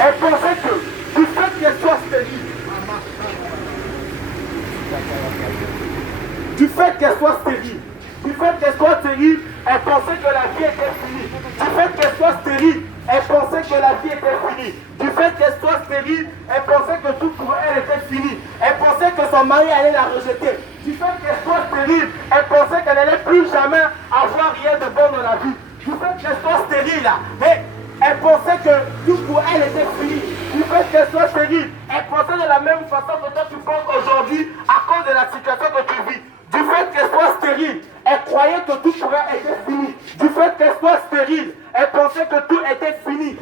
Elle pensait que du fait qu'elle soit stérile, du fait qu'elle soit stérile, elle pensait que la vie était finie. Du fait qu'elle soit stérile, elle pensait que la vie était finie. Du fait qu'elle soit stérile, elle pensait que tout pour elle était fini. Elle pensait que son mari allait la rejeter. Du fait qu'elle soit stérile, elle pensait qu'elle n'allait plus jamais avoir rien de bon dans la vie. Du fait qu'elle soit stérile, elle pensait que tout pour elle était fini. Du fait qu'elle soit stérile, elle pensait de la même façon que toi tu penses aujourd'hui à cause de la situation que tu vis. Du fait qu'elle soit stérile, elle croyait que tout pour elle était fini. Du fait qu'elle soit stérile, elle pensait que tout était fini.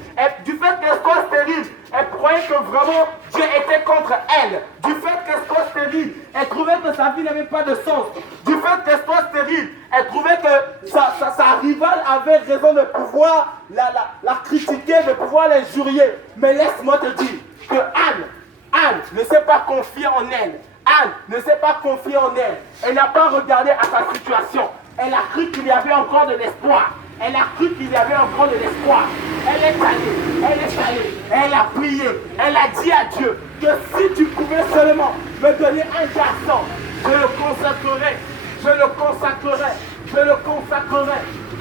Du fait qu'elle soit stérile, elle croyait que vraiment Dieu était contre elle. Du fait qu'elle soit stérile, elle trouvait que sa vie n'avait pas de sens. Du fait qu'elle soit stérile, elle trouvait que sa rivale avait raison de pouvoir la critiquer, de pouvoir l'injurier. Mais laisse-moi te dire que Anne ne s'est pas confiée en elle. Anne ne s'est pas confiée en elle. Elle n'a pas regardé à sa situation. Elle a cru qu'il y avait encore de l'espoir. Elle a cru qu'il y avait encore de l'espoir. Elle est allée, elle a prié. Elle a dit à Dieu que si tu pouvais seulement me donner un garçon, je le consacrerai.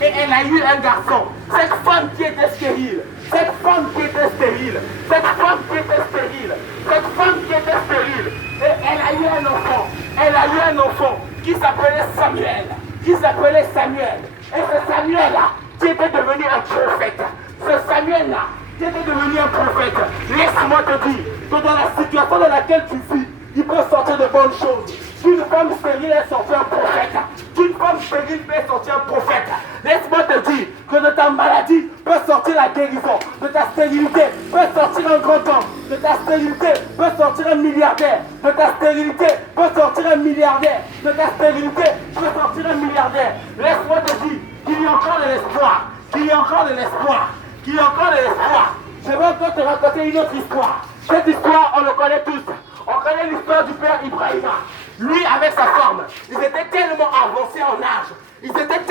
Et elle a eu un garçon. Cette femme qui était stérile, et elle a eu un enfant qui s'appelait Samuel. Et ce Samuel-là, qui était devenu un prophète. Laisse-moi te dire que dans la situation dans laquelle tu vis, il peut sortir de bonnes choses. Qu'une femme stérile est sortie un prophète. Laisse-moi te dire que de ta maladie peut sortir la guérison. De ta stérilité peut sortir un grand homme. De ta stérilité peut sortir un milliardaire. De ta stérilité peut sortir un milliardaire. Laisse-moi te dire qu'il y a encore de l'espoir. Je vais encore te raconter une autre histoire. Cette histoire, on le connaît tous. On connaît l'histoire du père Ibrahim. Lui, avec sa femme, ils étaient tellement avancés en âge. Ils étaient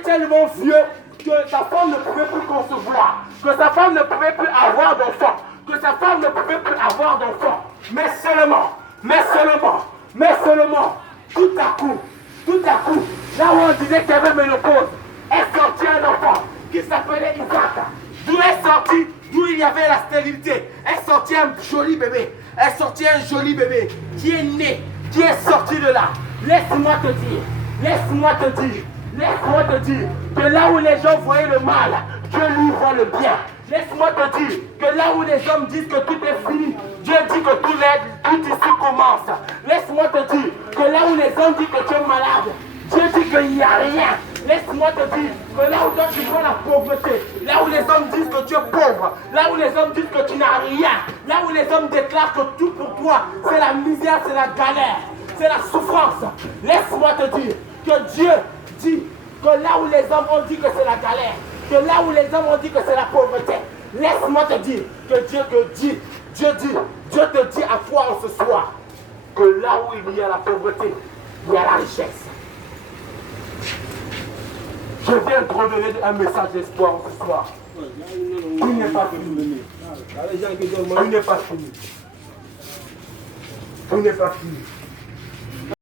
tellement vieux que sa femme ne pouvait plus concevoir. Que sa femme ne pouvait plus avoir d'enfant. Mais seulement, tout à coup, là où on disait qu'il y avait ménopause, est sorti un enfant qui s'appelait Isaac. D'où il y avait la stérilité, est sorti un joli bébé qui est né, qui est sorti de là. Laisse-moi te dire que là où les gens voyaient le mal, Dieu lui voit le bien. Laisse-moi te dire que là où les hommes disent que tout est fini, Dieu dit que tout ici commence. Laisse-moi te dire que là où les hommes disent que tu es malade, Dieu dit qu'il n'y a rien. Laisse-moi te dire que là où toi tu vois la pauvreté, là où les hommes disent que tu es pauvre, là où les hommes disent que tu n'as rien, là où les hommes déclarent que tout pour toi c'est la misère, c'est la galère, c'est la souffrance. Laisse-moi te dire que Dieu dit que là où les hommes ont dit que c'est la galère, que là où les hommes ont dit que c'est la pauvreté, laisse-moi te dire que Dieu te dit à toi en ce soir que là où il y a la pauvreté, il y a la richesse. Je viens te redonner un message d'espoir ce soir. Tout n'est pas fini.